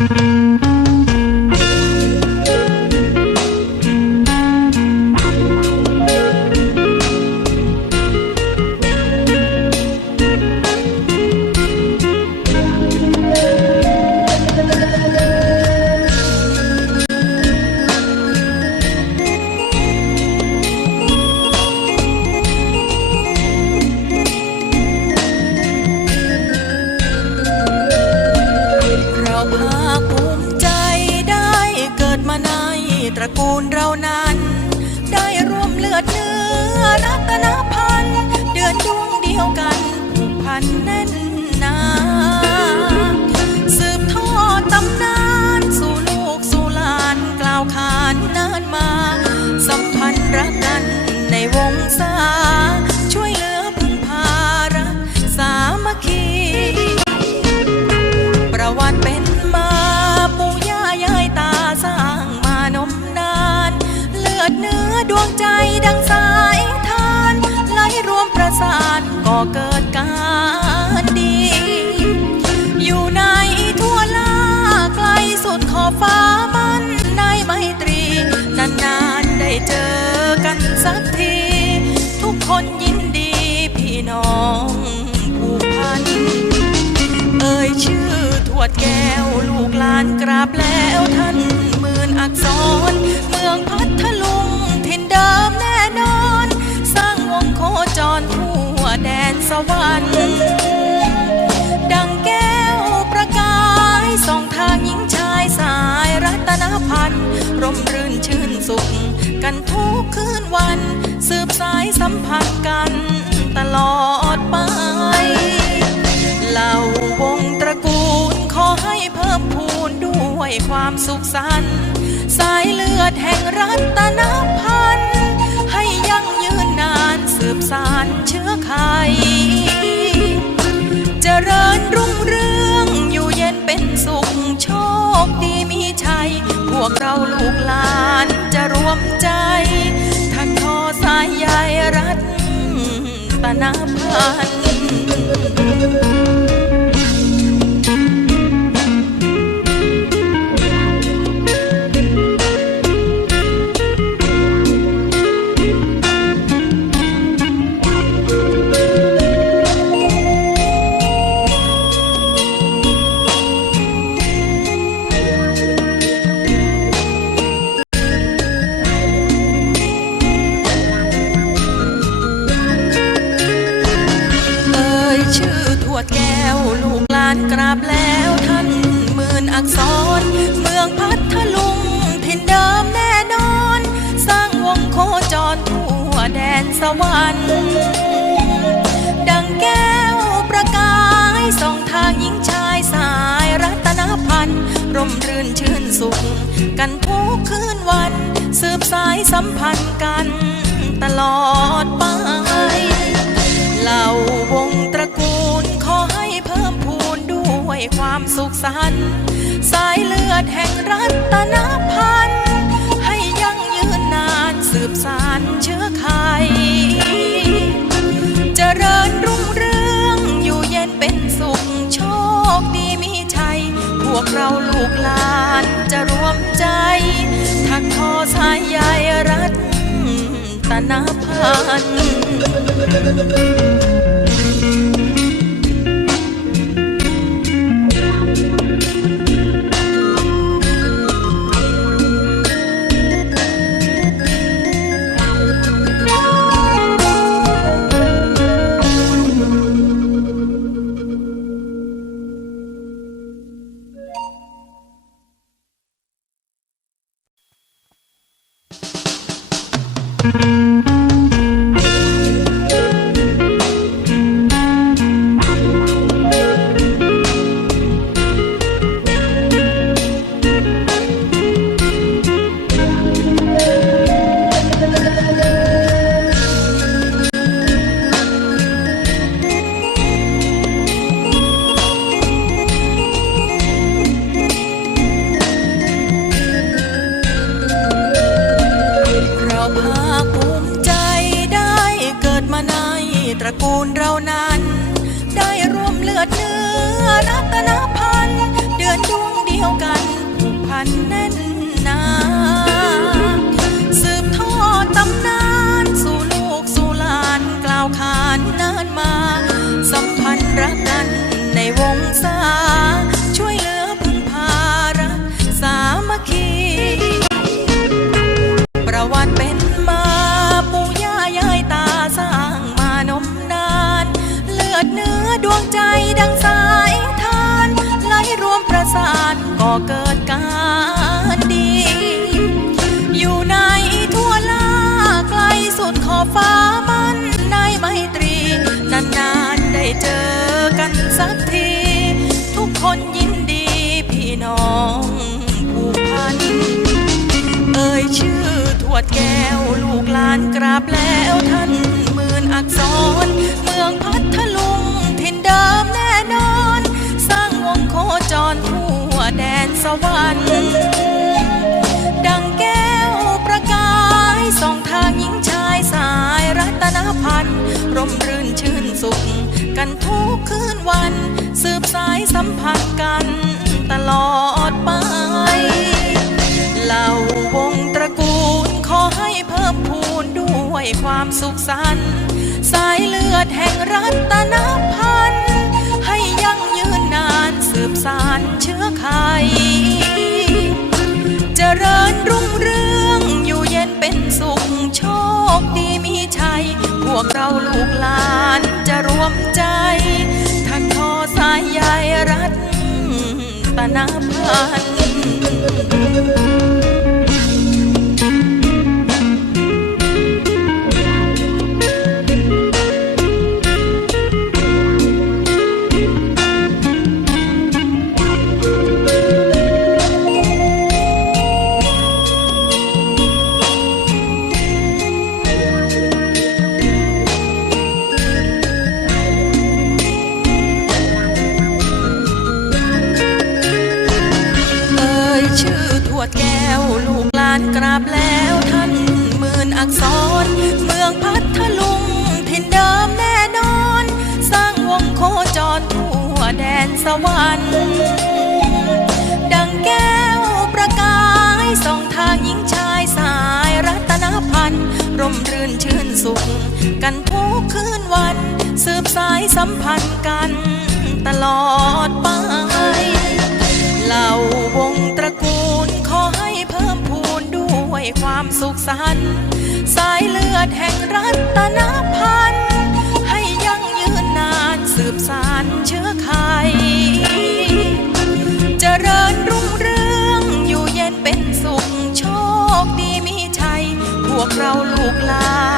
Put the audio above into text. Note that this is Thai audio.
เาภาคภูมิใจได้เกิดมาในตระกูลเรานั้น ได้ร่วมเลือดเนื้อรัตนพันธ์เดือนดวงเดียวกันผูกพันแน่นหนาสืบทอดตำนาน เกิดการดี อยู่ในทั่วลาไกลสุดขอบฟ้ามันในไมตรี นานๆได้เจอกันสักที ทุกคนยินดีพี่น้องผูกพัน เอ่ยชื่อทวดแก้วลูกหลานกราบแล้วท่านหมื่นอักษร เมืองพัทลุง สุข กันทุกคืนวัน สืบสายสัมพันธ์กันตลอดไปเหล่าวงตระกูลขอให้เพิ่มพูนด้วยความสุขสันต์สายเลือดแห่งรัตนพ วกเราลูกหลานจะรวมใจทักทอสายใยรัตตนพันธ์ สวรรค์ ดังแก้วประกายส่องทางหญิงชายสายรัตนพันธ์ร่มรื่นชื่นสุข กันทุกคืนวัน สืบสายสัมพันธ์กันตลอดไปเหล่าวงตระกูลขอให้เพิ่มพูนด้วยความสุขสันต์สายเลือดแห่งรัตนพันธ์ให้ยั่งยืนนานสืบสาน วกเราลูกหลานจะรวมใจ ทักทอสายใยรัตตนพันธ์ เภูมิใจได้เกิดมาในตระกูลเรานั้น ได้ร่วมเลือดเนื้อรัตนพัน เดือนดวงเดียวกันผูกพันแน่น ก็เกิดการดี อยู่ในทั่วลาไกลสุดขอบฟ้ามันในไมตรี นานๆได้เจอกันสักที ทุกคนยินดีพี่น้องผูกพัน เอ่ยชื่อทวดแก้วลูกหลานกราบแล้วท่านหมื่นอักษร เมืองพัทลุง วรรค์ดังแก้วประกายส่องทางหญิงชายสายรัตนพันธ์ร่มรื่นชื่นสุข กันทุกคืนวัน สืบสายสัมพันธ์กันตลอดไปเหล่าวงตระกูลขอให้เพิ่มพูนด้วยความสุขสันต์สายเลือดแห่งรัตนพันธ์ให้ยั่งยืนนานสืบสาน วกเราลูกหลานจะรวมใจ ทักทอสายใยรัตตนพันธ์ แก้วลูกหลานกราบแล้วท่านหมื่นอักษร เมืองพัทลุงถิ่นเดิมแน่นอน สร้างวงโคจรทั่วแดนสวรรค์ ดังแก้วประกายส่องทางหญิงชายสายรัตนพันธ์ร่มรื่นชื่นสุข กันทุกคืนวัน สืบสายสัมพันธ์กันตลอดไปเหล่าวงตระกูล ความสุขสันต์สายเลือดแห่งรัตนพันธ์ให้ยั่งยืนนานสืบสานเชื้อไขเจริญรุ่งเรืองอยู่เย็นเป็นสุขโชคดีมีชัยพวกเราลูกหลาน